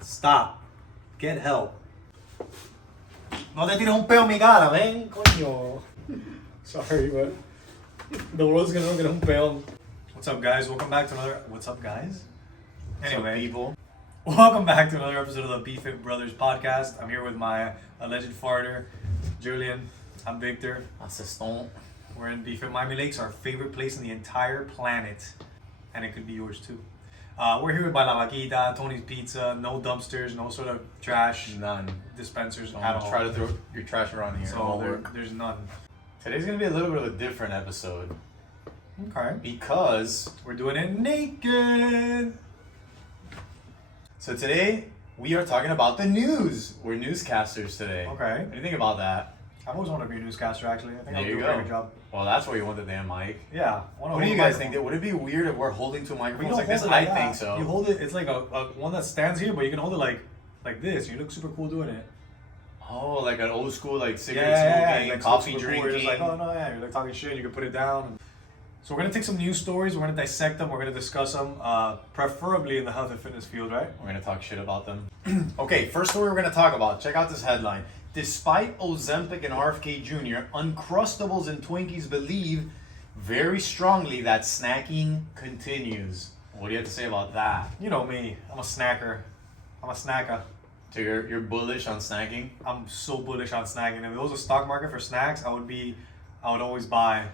Stop. Get help. No te tires un peo en mi cara, ven, coño. Sorry, but the world's gonna get un peo. What's up, guys? Welcome back to another. What's up, guys? Anyway, people. Welcome back to another episode of the Beef It Brothers podcast. I'm here with my alleged farter, Julian. I'm Victor. Assistant. We're in Beef It Miami Lakes, our favorite place in the entire planet, and it could be yours too. We're here with La Vaquita, Tony's Pizza. No dumpsters, no sort of trash. None. Dispensers Don't at all. try to throw your trash around here. So there's none. Today's gonna be a little bit of a different episode Okay. because We're doing it naked. so today we are talking about the news. We're newscasters today. Okay. What do you think about that? I've always wanted to be a newscaster, actually. I think I'll There do you a very go. good job. Well, that's why you want the damn mic. Yeah. What do you guys think? Would it be weird if we're holding two microphones like this? I think so. You hold it. It's like a one that stands here, but you can hold it like this. You look super cool doing it. Oh, like an old school like cigarette Yeah, smoking, like coffee super cool. drinking. You're just like, oh no, yeah, you're like talking shit. You can put it down. So we're gonna take some news stories. We're gonna dissect them. We're gonna discuss them, preferably in the health and fitness field, right? We're gonna talk shit about them. Okay, first story we're gonna talk about. Check out this headline. Despite Ozempic and RFK Jr., Uncrustables and Twinkies believe very strongly that snacking continues. What do you have to say about that? You know me. I'm a snacker. I'm a snacker. So you're bullish on snacking? I'm so bullish on snacking. If there was a stock market for snacks, I would always buy.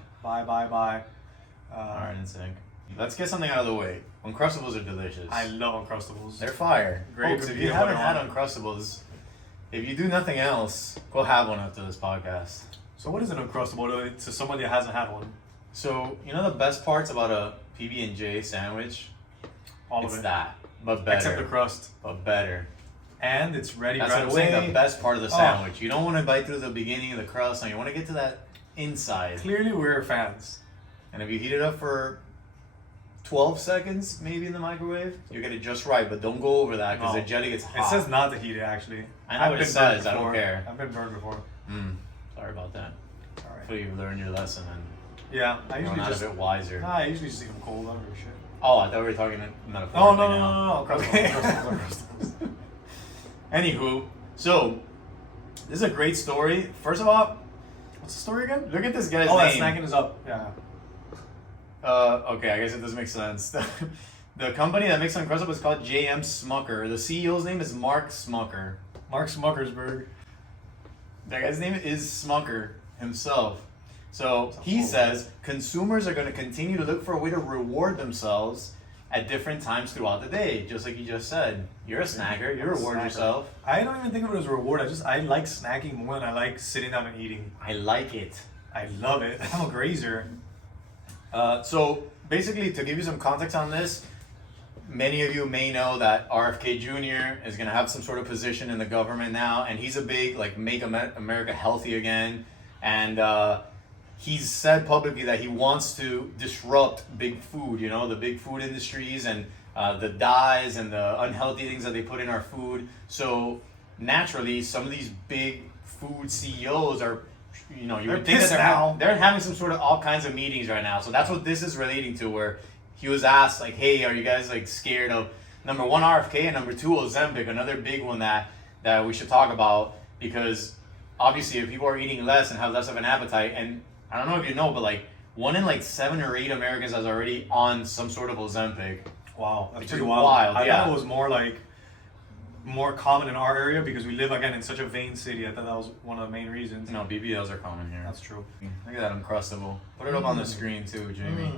Alright, in sync. Let's get something out of the way. Uncrustables are delicious. I love Uncrustables. They're fire. Great. Folks, if you haven't had Uncrustables, if you do nothing else, go have one after this podcast. So what is an Uncrustable to somebody that hasn't had one? So, you know the best parts about a PB&J sandwich? All It's of it. that, but better. Except the crust. But better. And it's ready That's right what I'm saying, away. the best part of the Oh. sandwich. You don't want to bite through the beginning of the crust, and you want to get to that inside. Clearly we're fans. And if you heat it up for 12 seconds, maybe in the microwave, you get it just right, but don't go over that because No. the jelly gets hot. It says not to heat it, actually. I know what it been burned says, I don't before. care. I've been burned before. Sorry about that. Alright. Hopefully you've learned your lesson and Yeah, I grown usually out just... a bit wiser. I usually just eat them cold. I don't give a shit. Oh, I thought we were talking metaphorically Oh, no, now. no. Okay. Uncrustables. Anywho, so this is a great story. First of all, What's the story again? look at this guy's Oh, that name. snacking is up. Yeah. Okay, I guess it doesn't make sense. The company that makes Uncrustables is called J.M. Smucker. The CEO's name is Mark Smucker. Mark Smuckersburg. That guy's name is Smucker himself. So he says consumers are going to continue to look for a way to reward themselves at different times throughout the day. Just like you just said. You're a snacker. You reward Snacker. yourself. I don't even think of it as a reward. I like snacking more than I like sitting down and eating. I like it. I love it. I'm a grazer. So basically, to give you some context on this, many of you may know that RFK Jr. is going to have some sort of position in the government now, and he's a big like make America healthy again, and he's said publicly that he wants to disrupt big food, you know, the big food industries and the dyes and the unhealthy things that they put in our food. So naturally, some of these big food CEOs are, you know, you They're would think that pissed now. they're having some sort of all kinds of meetings right now. So that's what this is relating to, where he was asked like, hey, are you guys like scared of number one RFK and number two Ozempic, another big one that we should talk about, because obviously if people are eating less and have less of an appetite, and I don't know if you know, but like 1 in like 7 or 8 Americans is already on some sort of Ozempic. Wow, that's Which pretty is wild. wild, I yeah. thought it was more common in our area because we live again in such a vain city. I thought that was one of the main reasons. No, BBLs are common here. That's true. Look at that Uncrustable. Put it up on the screen too, Jamie.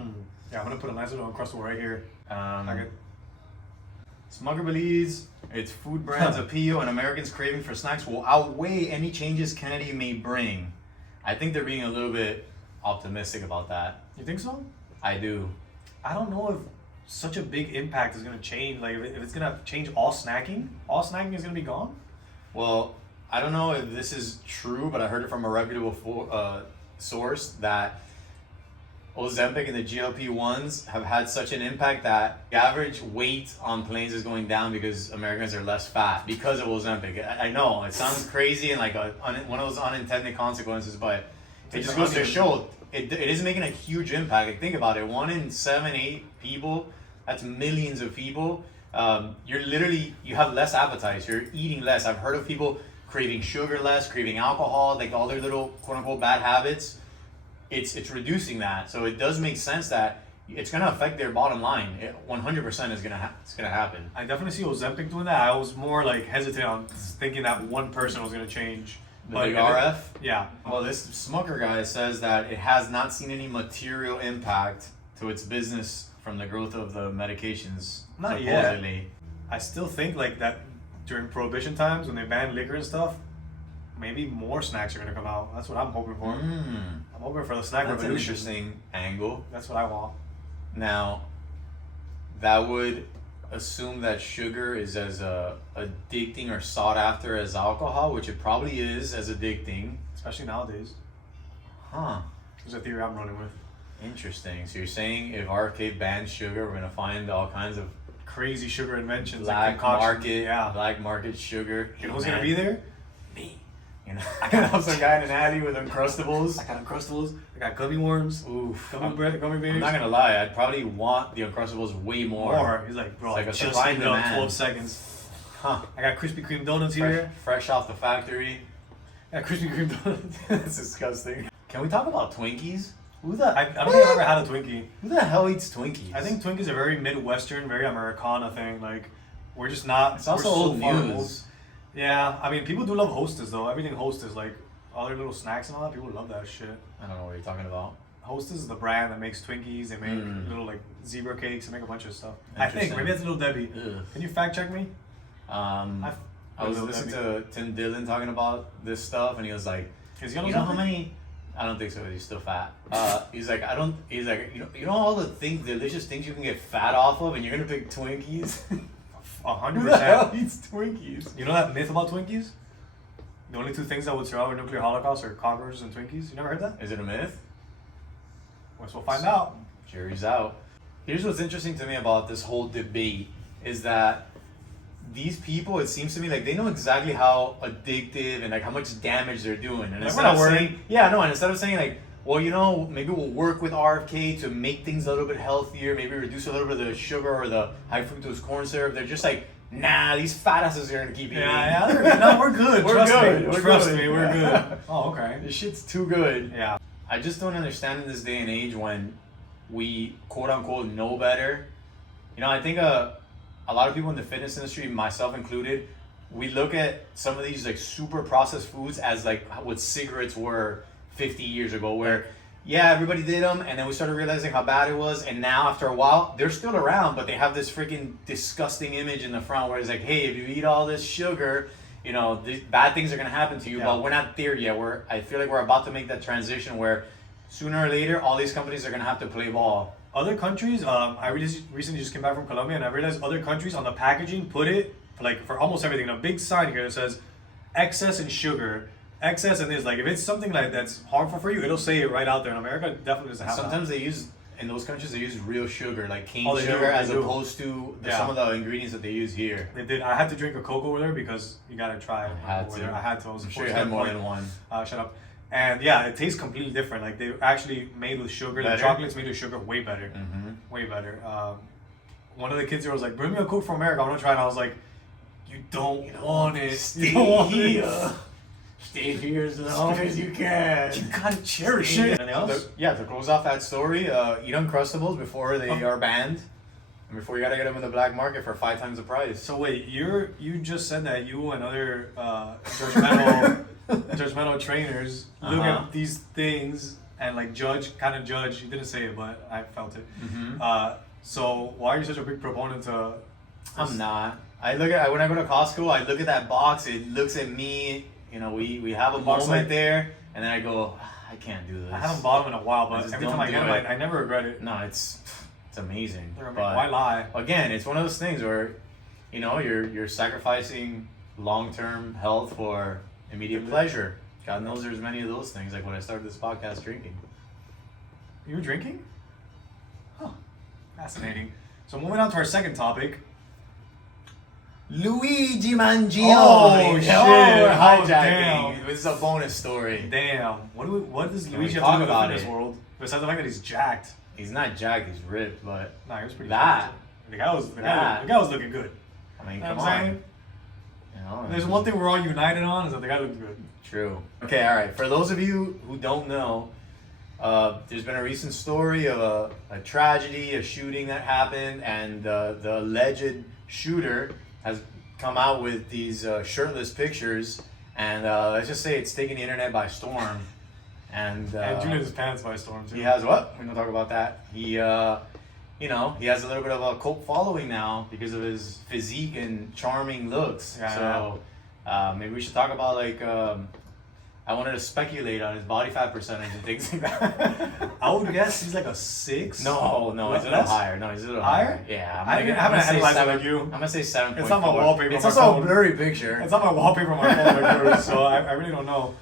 Yeah, I'm gonna put a nice little Uncrustable right here. Um, Smucker believes its food brand's appeal and Americans' craving for snacks will outweigh any changes Kennedy may bring. I think they're being a little bit optimistic about that. You think so? I do. I don't know if such a big impact is gonna change. Like if it's gonna change all snacking is gonna be gone. Well, I don't know if this is true, but I heard it from a reputable source that Ozempic and the GLP-1s have had such an impact that the average weight on planes is going down because Americans are less fat because of Ozempic. I know, it sounds crazy and like one of those unintended consequences, but it just goes to show it is making a huge impact. Like, think about it, 1 in 7, 8 people, that's millions of people. you have less appetite. You're eating less. I've heard of people craving sugar less, craving alcohol, like all their little quote unquote bad habits. It's reducing that. So it does make sense that it's gonna affect their bottom line. 100% is gonna happen. I definitely see Ozempic doing that. I was more like hesitant on thinking that one person was gonna change. The big RF? Yeah. Well, this Smucker guy says that it has not seen any material impact to its business from the growth of the medications. Not supposedly. yet. I still think like that during Prohibition times when they banned liquor and stuff, maybe more snacks are gonna come out. That's what I'm hoping for. I'm hoping for the snack That's an revolution. interesting angle. That's what I want. Now, that would assume that sugar is as addicting or sought after as alcohol, which it probably is as addicting. Especially nowadays. Huh. There's a theory I'm running with. Interesting. So you're saying if RFK bans sugar, we're gonna find all kinds of Crazy sugar inventions. black like market, yeah. black market sugar. You know who's gonna be there? Me. You know, I got some guy in an alley with Uncrustables. I got Uncrustables. I got gummy worms. Oof. Gummy bears. I'm not gonna lie. I'd probably want the Uncrustables way more. He's like, bro, It's like I a just supply heated and up demand. 12 seconds. Huh. I got Krispy Kreme donuts here. Fresh off the factory. I got Krispy Kreme donuts. That's disgusting. Can we talk about Twinkies? I don't think I've ever had a Twinkie. Who the hell eats Twinkies? I think Twinkies are very Midwestern, very Americana thing. Like, we're just not. It's also we're so old far news. old. Yeah, I mean, people do love Hostess though. Everything Hostess, like all their little snacks and all that, people love that shit. I don't know what you're talking about. Hostess is the brand that makes Twinkies. They make little like zebra cakes. They make a bunch of stuff. I think maybe that's Little Debbie. Ugh. Can you fact check me? I was listening to Tim Dillon talking about this stuff, and he was like, Is he "You on know how something? many?" I don't think so. He's still fat. He's like, you know all the delicious things you can get fat off of, and you're gonna pick Twinkies. 100%. Who the hell eats Twinkies? You know that myth about Twinkies? The only two things that would survive a nuclear holocaust are cockroaches and Twinkies. You never heard that? Is it a myth? Guess we'll find out. Jury's out. Here's what's interesting to me about this whole debate is that these people, it seems to me like they know exactly how addictive and like how much damage they're doing. And instead of saying, and instead of saying like, well, you know, maybe we'll work with RFK to make things a little bit healthier, maybe reduce a little bit of the sugar or the high fructose corn syrup. They're just like, nah, these fat asses are gonna keep eating. No, we're good. Trust me, we're good. Oh, okay. This shit's too good. Yeah. I just don't understand in this day and age when we quote unquote know better. You know, I think a lot of people in the fitness industry, myself included, we look at some of these like super processed foods as like what cigarettes were 50 years ago, where yeah, everybody did them, and then we started realizing how bad it was, and now after a while, they're still around, but they have this freaking disgusting image in the front where it's like, hey, if you eat all this sugar, you know, these bad things are gonna happen to you. But we're not there yet. I feel like we're about to make that transition where sooner or later, all these companies are gonna have to play ball. Other countries, I recently just came back from Colombia, and I realized other countries on the packaging put it like for almost everything. A big sign here that says excess in sugar. Excess in this, like if it's something like that's harmful for you, it'll say it right out there. In America, it definitely doesn't have Sometimes they use, in those countries, they use real sugar, like cane Oh, they do, sugar, they as do. opposed to some of the ingredients that they use here. They did. I had to drink a Coke over there because you gotta try it. I had over to. there. I had to. I was I'm sure you forced had at more point. than one. Shut up. And yeah, it tastes completely different. Like they actually made with sugar. Better? The chocolate's made with sugar, way better. Way better. One of the kids there was like, "Bring me a Coke from America. I want to try it." And I was like, "You don't want it. Stay You don't want here. it. Stay here as long as you can. You gotta cherish it." Anything else? To close off that story, eat Uncrustables before they are banned. And before you gotta get them in the black market for 5 times the price. So wait, you just said that you and other judgmental trainers look at these things and like judge. You didn't say it, but I felt it. So why are you such a big proponent to? I'm not. I look at when I go to Costco, I look at that box. It looks at me. You know, we have a box moment like- there, and then I go, I can't do this. I haven't bought them in a while, I but just every don't time I do get them, it. I never regret it. No, it's amazing. But But why lie? again, it's one of those things where, you know, you're sacrificing long-term health for immediate pleasure. God knows there's many of those things. Like when I started this podcast drinking. You were drinking? Huh. Fascinating. So moving on to our second topic. Luigi Mangione. Oh, shit. we're Oh, hijacking. damn. This is a bonus story. Damn. What does Can Luigi we have to talk do with the about fitness it? world? Besides the fact that he's jacked. He's not jacked. He's ripped, but Nah, he was pretty that jacked. The guy was looking good. I mean, You know come what I'm on. saying? You know, There's one thing we're all united on is that the guy looked good. True. Okay, all right. For those of you who don't know, there's been a recent story of a tragedy, a shooting that happened, and the alleged shooter has come out with these shirtless pictures, and let's just say it's taken the internet by storm. And Julian's pants by storm too. he has what? We're gonna talk about that. He, you know, he has a little bit of a cult following now because of his physique and charming looks. Yeah, so maybe we should talk about like. I wanted to speculate on his body fat percentage and things like that. I would guess he's like a 6. No, he's a little higher. No, he's a little higher. Yeah, I haven't analyzed it like you. I'm gonna say 7.4. It's not my wallpaper. It's on my also phone. a blurry picture. It's not my wallpaper on my phone like yours, so I really don't know.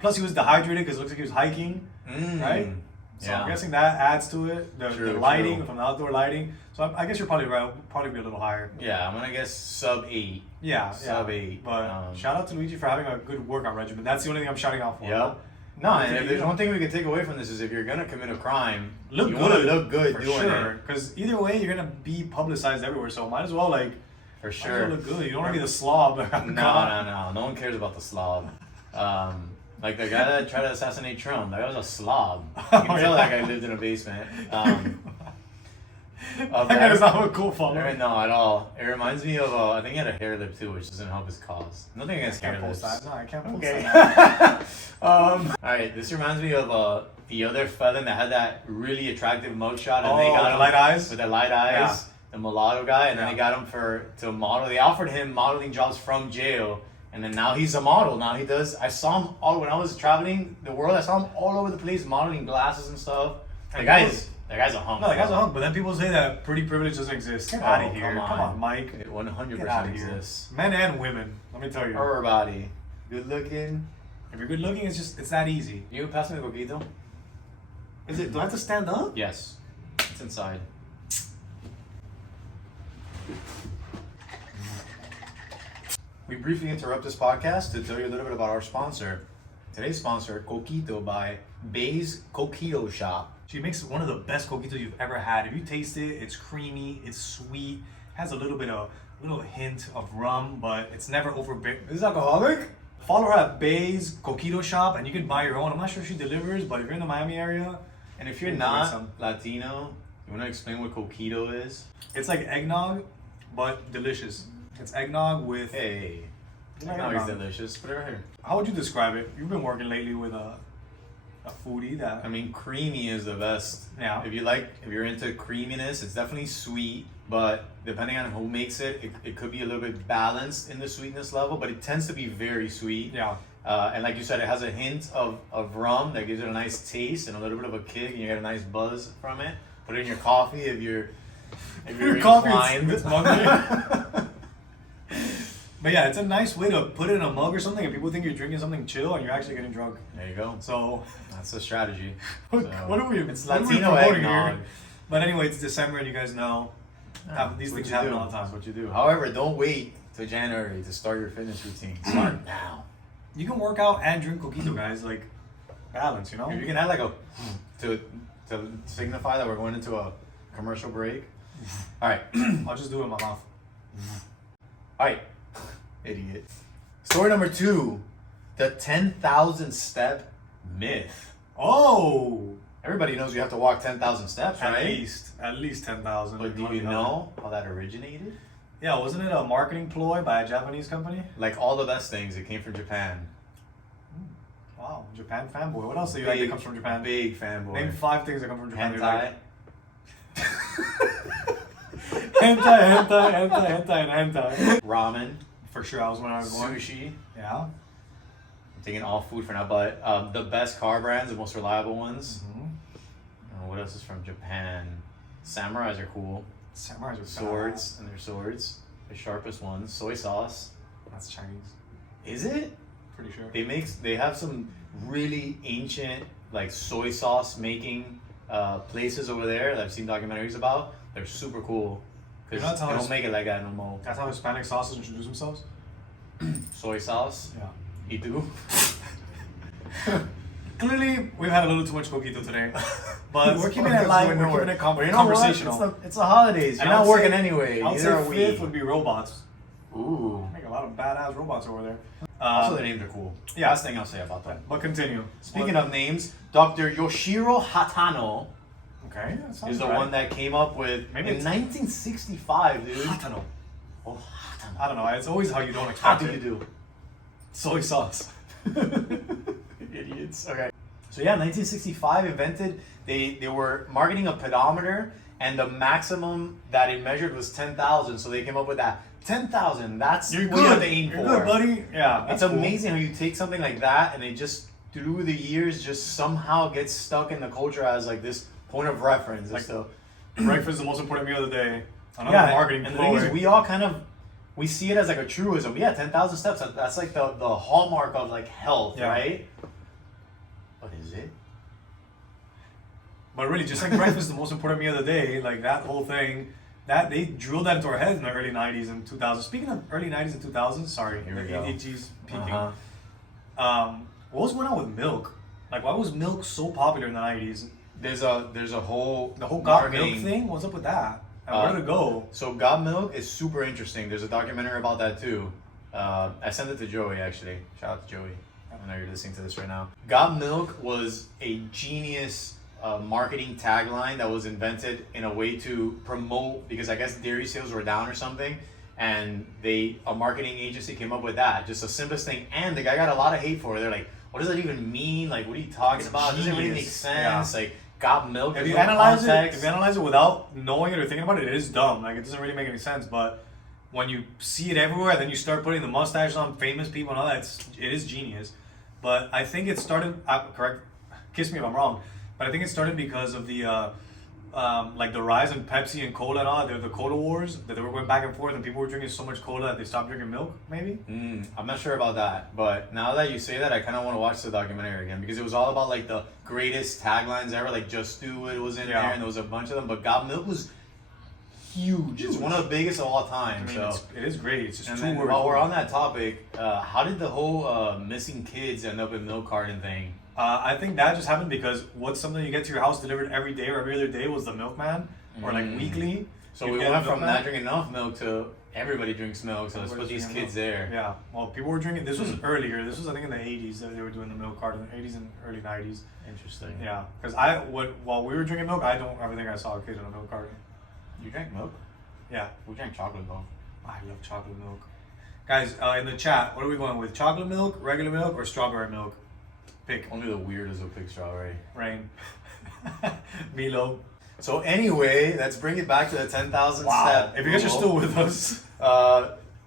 Plus, he was dehydrated because it looks like he was hiking, right? So Yeah. I'm guessing that adds to it. The True, lighting true. from the outdoor lighting. So I guess you're probably right. Probably be a little higher. Yeah, I'm gonna guess sub 8. Yeah, Sub yeah. 8. But shout out to Luigi for having a good workout regimen. That's the only thing I'm shouting out for. Yeah. No, and if there's one thing we can take away from this is if you're gonna commit a crime, Look you good. wanna look good For doing sure. it. Because either way, you're gonna be publicized everywhere. So might as well For might as sure. well look good. You don't want to be the slob. No one cares about the slob. Like the guy that tried to assassinate Trump, that guy was a slob. You can tell that guy lived in a basement. That guy does not have a cool follower. No, at all. It reminds me of, I think he had a hair lip too, which doesn't help his cause. Nothing against hair Can't lips. post that. No, I can't post Okay. that. Alright, this reminds me of the other felon that had that really attractive mugshot and they got the him light eyes? with the light eyes. Yeah. The mulatto guy, and then Yeah. they got him to model. They offered him modeling jobs from jail, and then now he's a model. Now he does. I saw him all when I was traveling the world. I saw him all over the place modeling glasses and stuff. The guy's a hunk. No, the guy's a hunk. But then people say that pretty privilege doesn't exist. Get out of here. Come on, Mike. It Get out 100% of here. exists. Men and women. Let me tell you. Everybody, good looking. If you're good looking, it's that easy. You pass me the coquito? Is it? Do I have to stand up? Yes, it's inside. We briefly interrupt this podcast to tell you a little bit about our sponsor. Today's sponsor, Coquito by Bay's Coquito Shop. She makes one of the best coquitos you've ever had. If you taste it, it's creamy, it's sweet, has a little hint of rum, but it's never overbearing. Is this alcoholic? Follow her at Bay's Coquito Shop, and you can buy your own. I'm not sure if she delivers, but if you're in the Miami area, And if you're you can get not some. Latino, you want to explain what Coquito is? It's like eggnog, but delicious. It's eggnog with. Hey, eggnog is delicious. Put it right here. How would you describe it? You've been working lately with a foodie that. I mean, creamy is the best. Yeah. If you're into creaminess, it's definitely sweet, but depending on who makes it, it could be a little bit balanced in the sweetness level, but it tends to be very sweet. Yeah. And like you said, it has a hint of rum that gives it a nice taste and a little bit of a kick, and you get a nice buzz from it. Put it in your coffee if you're Your coffee inclined. it's muggy. But yeah, it's a nice way to put it in a mug or something, and people think you're drinking something chill, and you're actually getting drunk. There you go. So, That's the strategy. what are we? It's what are we Latino promoting eggnog. here? But anyway, it's December, and you guys know these things happen all the time. That's what you do. However, don't wait till January to start your fitness routine. Start now. You can work out and drink coquito, guys. Like balance, you know. If you can add like a to signify that we're going into a commercial break. All right. I'll just do it in my mouth. All right. Idiot. Story number 2, the 10,000 step myth. Oh, Everybody knows you have to walk 10,000 steps, at right? least 10,000. But do you know how that originated? Yeah, wasn't it a marketing ploy by a Japanese company? Like all the best things, it came from Japan. Wow, Japan fanboy. What else do you like that comes from Japan? Big fanboy. Name 5 things that come from Japan. Hentai. Hentai, and hentai. Ramen. For sure, I was when I was going. Sushi. Yeah. I'm taking all food for now, but the best car brands, the most reliable ones. What else is from Japan? Samurais are cool. Samurais are Swords, and they're swords. The sharpest ones. Soy sauce. That's Chinese. Is it? Pretty sure. They have some really ancient like soy sauce making places over there that I've seen documentaries about. They're super cool. You're Because not they telling don't us- make it like that no more. That's how Hispanic sauces introduce themselves? Soy sauce. Yeah. You do? clearly we've had a little too much coquito today, but we're keeping it It's light. going We're nowhere. keeping it But you know what? conversational. It's the holidays. You're And not I would working say- anyway. I would Neither are say we. fifth would be robots. Ooh. Make a lot of badass robots over there. Also, the names are cool. yeah. Last thing I'll say about them. But continue. Speaking of names, Dr. Yoshiro Hatano Okay, that sounds is the right. one that came up with Maybe in it's- 1965, dude. Hatano. Oh, Hatano. I don't know. It's always how you don't How expect do it. you do? Soy sauce. Idiots. Okay. So yeah, 1965 invented. They were marketing a pedometer, and the maximum that it measured was 10,000. So they came up with that 10,000. That's You're what good. you have to aim You're for. good, buddy. Yeah, It's that's cool. amazing how you take something like that and it just through the years just somehow gets stuck in the culture as like this point of reference. Like, So breakfast is the most important meal of the day. Another yeah, marketing and the thing ploy. is, we all kind of we see it as like a truism. Yeah, 10,000 steps. That's like the hallmark of like health, Yeah. right? But is it? But really, just like breakfast is the most important meal of the day, like that whole thing, that they drilled that into our heads in the early 90s and 2000s. Speaking of early 90s and 2000s, sorry, Here the we go. ADHD's peaking. Uh-huh. What was going on with milk? Like, why was milk so popular in the 90s? There's a whole The whole got milk marketing- thing? What's up with that? And where did it go? So Got Milk is super interesting. There's a documentary about that too. I sent it to Joey actually. Shout out to Joey. I know you're listening to this right now. Got Milk was a genius marketing tagline that was invented in a way to promote, because I guess dairy sales were down or something, and a marketing agency came up with that. Just the simplest thing, and the guy got a lot of hate for it. They're like, what does that even mean? Like, what are you talking It's about? It doesn't really make genius. sense. Like, Got Milk. If there's you no analyze context. if you analyze it without knowing it or thinking about it, it is dumb. Like, it doesn't really make any sense. But when you see it everywhere, then you start putting the mustaches on famous people and all that. It is genius. But I think it started. Correct. Kiss me if I'm wrong. But I think it started because of the like the rise in Pepsi and cola and all that. The cola wars that they were going back and forth, and people were drinking so much cola that they stopped drinking milk. Maybe. I'm not sure about that, but now that you say that, I kind of want to watch the documentary again because it was all about like the greatest taglines ever. Like Just Do It was in Yeah. there, and there was a bunch of them. But Got Milk was huge. It's one of the biggest of all time. I mean, so, it is great. It's just and two then words. while we're on that topic, how did the whole missing kids end up in milk carton thing? I think that just happened because what's something you get to your house delivered every day or every other day was the milkman, or like weekly. So You we get went from milkman. not drinking enough milk to everybody drinks milk. So let's put Everybody's these drinking kids milk. there. Yeah, well, people were drinking. This was earlier. This was, I think, in the 80s that they were doing the milk carton. 80s and early 90s. Interesting. Yeah, because while we were drinking milk, I don't ever think I saw a kid in a milk carton. You drank milk? Yeah, We drank chocolate milk. I love chocolate milk. Guys, in the chat, what are we going with? Chocolate milk, regular milk, or strawberry milk? Pick. Only the weirdos will pick strawberry. Rain. Milo. So anyway, let's bring it back to the 10,000 Wow. step. If you guys are rule. still with us.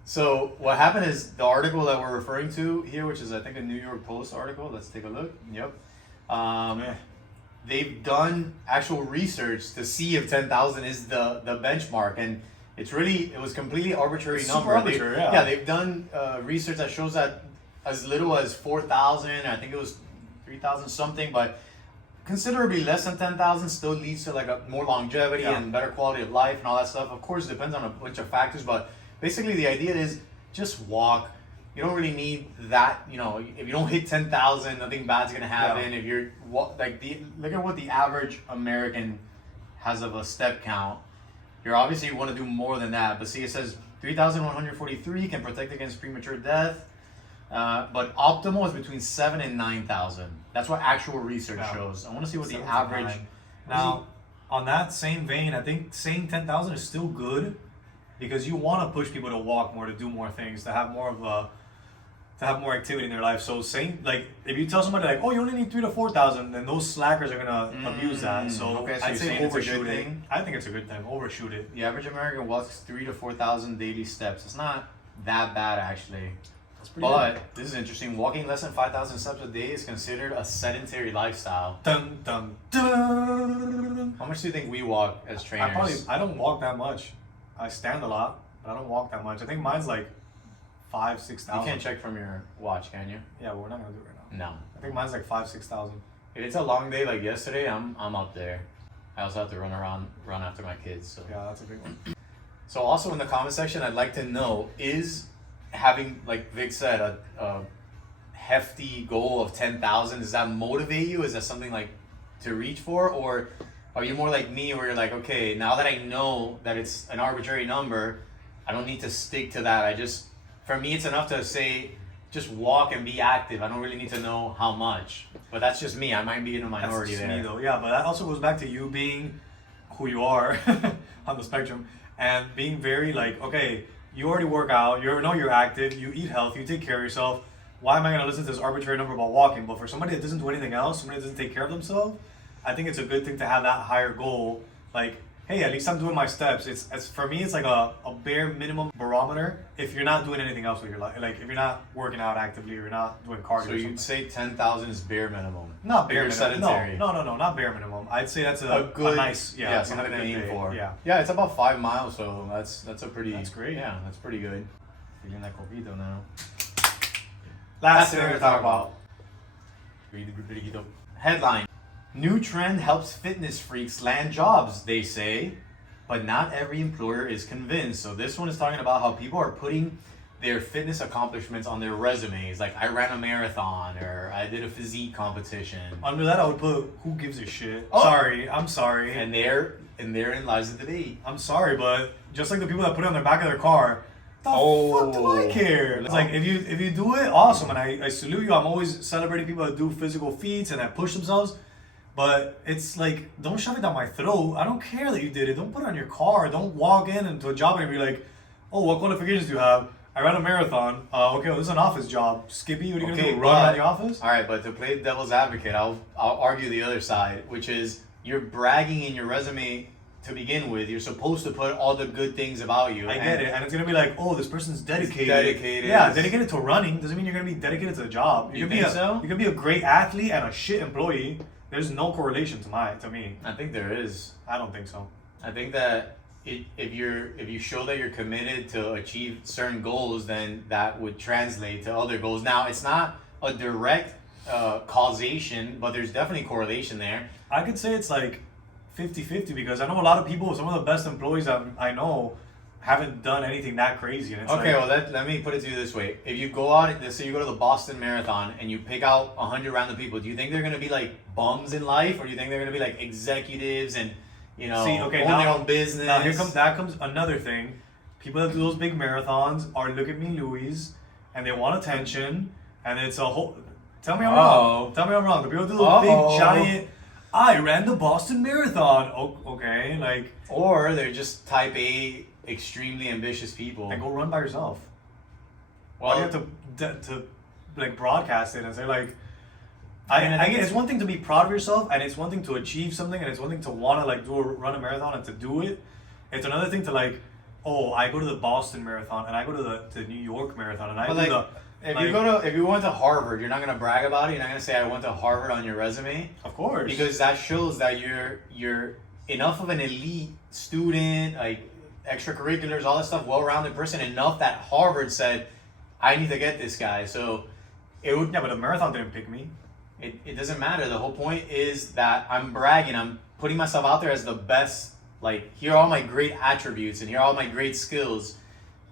So what happened is the article that we're referring to here, which is I think a New York Post article. Let's take a look. Yep. They've done actual research to see if 10,000 is the benchmark, and it was completely arbitrary It's number. super arbitrary, yeah. Yeah, they've done research that shows that as little as 4,000. I think it was 3,000 something, but considerably less than 10,000 still leads to like a more longevity Yeah. and better quality of life and all that stuff. Of course, it depends on a bunch of factors, but basically the idea is just walk. You don't really need that, if you don't hit 10,000, nothing bad's gonna happen. Yeah. If you're look at what the average American has of a step count. You're obviously you want to do more than that, but see, it says 3,143 can protect against premature death, but optimal is between 7 and 9,000. That's what actual research Yeah. shows. I want to see what the 7 to average. 9. Now, on that same vein, I think saying 10,000 is still good because you want to push people to walk more, to do more things, to have more activity in their life. So saying, like, if you tell somebody like, oh, you only need 3,000 to 4,000, then those slackers are gonna abuse that. So okay, so I'd you're say saying it's a overshoot good it. thing? I think it's a good thing. Overshoot it. The average American walks 3,000 to 4,000 daily steps. It's not that bad actually. That's pretty But this is interesting. Walking less than 5,000 steps a day is considered a sedentary lifestyle. good. Dun dun dun. How much do you think we walk as trainers? I don't walk that much. I stand a lot, but I don't walk that much. I think mine's like 5,000 to 6,000. You can't check from your watch, can you? Yeah, but we're not gonna do it right now. No. I think mine's like 5,000 to 6,000. If it's a long day like yesterday, I'm up there. I also have to run after my kids. So. Yeah, that's a big one. So also in the comment section, I'd like to know, is having, like Vic said, a hefty goal of 10,000, does that motivate you? Is that something like to reach for, or are you more like me where you're like, okay, now that I know that it's an arbitrary number, I don't need to stick to that. For me, it's enough to say, just walk and be active. I don't really need to know how much. But that's just me. I might be in a minority That's just there. me though. Yeah, but that also goes back to you being who you are on the spectrum and being very like, okay, you already work out, you know you're active, you eat healthy, you take care of yourself. Why am I going to listen to this arbitrary number about walking? But for somebody that doesn't do anything else, somebody that doesn't take care of themselves, I think it's a good thing to have that higher goal. Like, hey, at least I'm doing my steps. It's for me, it's like a bare minimum barometer if you're not doing anything else with your life. Like if you're not working out actively, or you're not doing cardio. So or you'd say 10,000 is bare minimum. not bare You're minimum. sedentary. No, not bare minimum. I'd say that's a good, nice, something to aim day. for. Yeah, Yeah, it's about 5 miles, so that's a pretty. That's great. Yeah, that's pretty good. Feeling like copito now. Last thing we're gonna talk about. Headline: New trend helps fitness freaks land jobs, they say, but not every employer is convinced. So this one is talking about how people are putting their fitness accomplishments on their resumes. Like, I ran a marathon, or I did a physique competition. Under that, I would put, who gives a shit? Oh. I'm sorry. And therein lies the debate. I'm sorry, but just like the people that put it on the back of their car, the fuck do I care? It's like, if you do it, awesome, and I salute you. I'm always celebrating people that do physical feats and that push themselves. But it's like, don't shove it down my throat. I don't care that you did it. Don't put it on your car. Don't walk into a job and be like, oh, what qualifications do you have? I ran a marathon. Okay, well, this is an office job. Skippy, what are you gonna do? Run around the office? All right, but to play devil's advocate, I'll argue the other side, which is you're bragging in your resume to begin with. You're supposed to put all the good things about you. I get it, and it's gonna be like, oh, this person's dedicated. Dedicated. Yeah, dedicated to running doesn't mean you're gonna be dedicated to the job. You think so? You can be a great athlete and a shit employee. There's no correlation to me. I think there is. I don't think so. I think that if you show that you're committed to achieve certain goals, then that would translate to other goals. Now, it's not a direct causation, but there's definitely correlation there. I could say it's like 50-50 because I know a lot of people, some of the best employees that I know haven't done anything that crazy. And it's okay, like, well, let me put it to you this way. If you go out, let's say you go to the Boston Marathon and you pick out 100 random people, do you think they're going to be like bums in life, or do you think they're going to be like executives and, you know, own their own business? Now that comes another thing. People that do those big marathons are look at me, Louis, and they want attention, and it's a whole. Tell me I'm wrong. Tell me I'm wrong. The people that do those big giant. I ran the Boston Marathon. Oh, okay, like. Or they're just type A, extremely ambitious people. And go run by yourself. Well, Why do you have to like broadcast it and say like. I get it's one thing to be proud of yourself, and it's one thing to achieve something, and it's one thing to want to like run a marathon and to do it. It's another thing to like, oh, I go to the Boston Marathon and I go to the New York Marathon and I do the. If you went to Harvard, you're not gonna brag about it. You're not gonna say I went to Harvard on your resume. Of course. Because that shows that you're enough of an elite student, like extracurriculars, all that stuff, well-rounded person, enough that Harvard said, I need to get this guy. So it would. Yeah, but the marathon didn't pick me. It doesn't matter. The whole point is that I'm bragging. I'm putting myself out there as the best. Like, here are all my great attributes and here are all my great skills.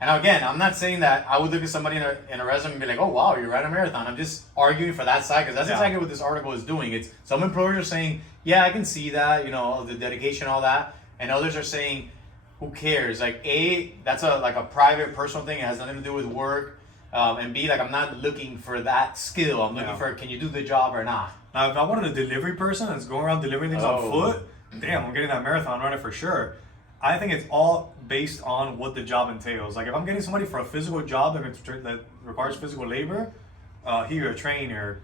And again, I'm not saying that I would look at somebody in a resume and be like, oh, wow, you ran a marathon. I'm just arguing for that side, because that's exactly what this article is doing. It's some employers are saying, yeah, I can see that, you know, the dedication, all that. And others are saying, who cares? Like, A, that's a private, personal thing. It has nothing to do with work. And B, like, I'm not looking for that skill. I'm looking for, can you do the job or not? Now, if I wanted a delivery person that's going around delivering things on foot, damn, I'm getting that marathon runner for sure. I think it's all based on what the job entails. Like, if I'm getting somebody for a physical job that requires physical labor, here, a trainer,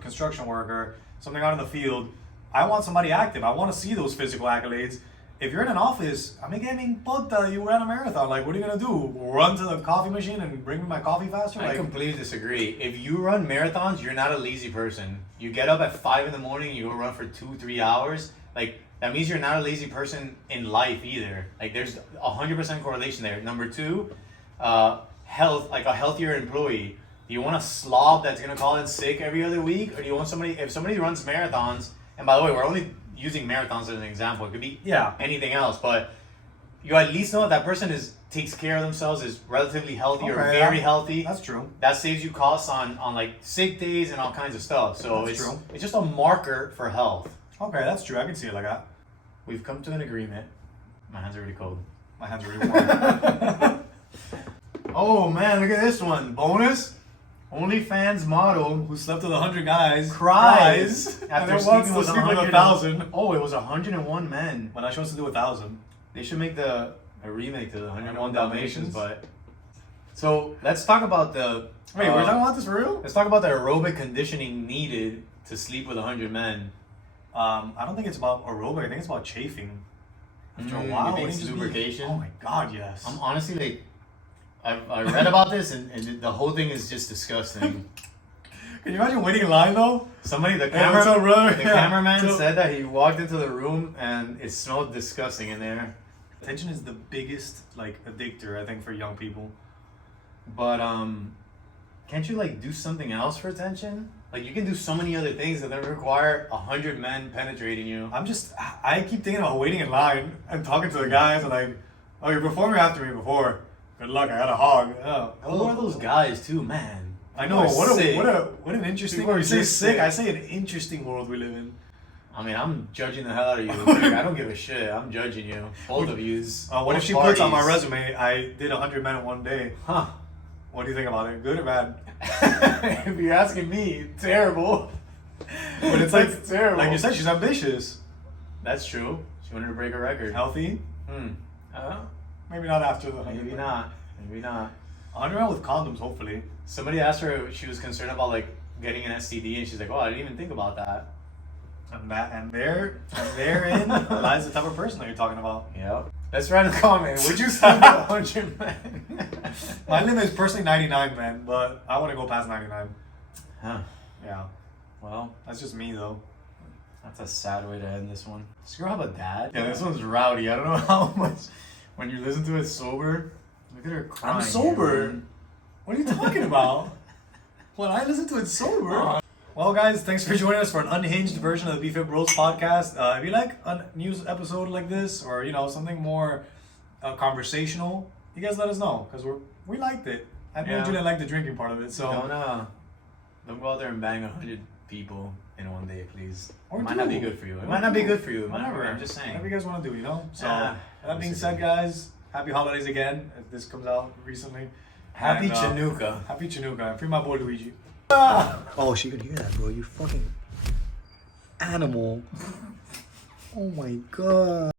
construction worker, something out in the field, I want somebody active. I want to see those physical accolades. If you're in an office, I mean, getting puta, you ran a marathon. Like, what are you going to do? Run to the coffee machine and bring me my coffee faster? I completely disagree. If you run marathons, you're not a lazy person. You get up at 5 a.m, you go run for 2-3 hours. Like, that means you're not a lazy person in life either. Like, there's 100% correlation there. Number 2, health, like a healthier employee. Do you want a slob that's going to call in sick every other week? Or do you want somebody, if somebody runs marathons, and by the way, we're only using marathons as an example. It could be anything else, but you at least know that person takes care of themselves, is relatively healthy or Okay, very healthy. That's true. That saves you costs on like sick days and all kinds of stuff. So That's true. it's just a marker for health. Okay, that's true. I can see it like that. We've come to an agreement. My hands are really cold. My hands are really warm. Oh man, look at this one. Bonus. OnlyFans model Who slept with 100 guys cries and after then wants to sleeping with sleep with 100,000. 1,000. Oh, it was 101 men. When I chose to do 1,000. They should make a remake to the 101 Dalmatians. Dalmatians, but so let's talk about the Wait, we're talking about this for real? let's talk about the aerobic conditioning needed to sleep with 100 men. I don't think it's about aerobic. I think it's about chafing. After a while, you think wouldn't it's it just be- lubrication? Oh my god, yes. I'm honestly like, I read about this and the whole thing is just disgusting. Can you imagine waiting in line though? Somebody, the Hey, what's up, brother? the Yeah. cameraman So- said that he walked into the room and it smelled disgusting in there. Attention is the biggest like addictor, I think, for young people. But can't you like do something else for attention? Like you can do so many other things that don't require 100 men penetrating you. I keep thinking about waiting in line and talking to the guys and like, oh, you're performing after me before. Good luck, I got a hog. Oh, Who are those guys too, man? I know. People are sick. What an interesting. People are You say just sick. sick. I say an interesting world we live in. I mean, I'm judging the hell out of you. Like, I don't give a shit. I'm judging you. Both of yous. What if Both she puts on my parties. resume? I did 100 men in one day. Huh. What do you think about it? Good or bad? If you're asking me, terrible. But it's like terrible. Like you said, she's ambitious, That's true. She wanted to break a record. healthy. Maybe not after the 100. Maybe not. Maybe not. 100 men with condoms, hopefully. Somebody asked her if she was concerned about like getting an STD, and she's like, "Oh, I didn't even think about that." And therein lies the type of person that you're talking about. Yep. Let's write a comment. Would you sleep with 100 men? My limit is personally 99 men, but I want to go past 99. Huh. Yeah, Well, that's just me though. that's a sad way to end this one. Does this girl have a dad? Yeah, this one's rowdy. I don't know how much. When you listen to it sober, look at her crying. I'm sober. man. What are you talking about? When I listen to it sober. Well, guys, thanks for joining us for an unhinged version of the BFit Bros podcast. If you like a news episode like this, or something more conversational, you guys let us know because we liked it. I know Yeah. Julian liked the drinking part of it, so Don't go out there and bang 100 people in one day, please. Or It might not do. be good for you. It Or might not be do. good for you. It might not- Whatever. I'm just saying. Whatever you guys want to do, So Yeah. that being said, guys, happy holidays again. If this comes out recently, Happy And, Chinooka. happy Chinooka. Free my boy Luigi. Oh, she could hear that, bro. You fucking animal. Oh my god.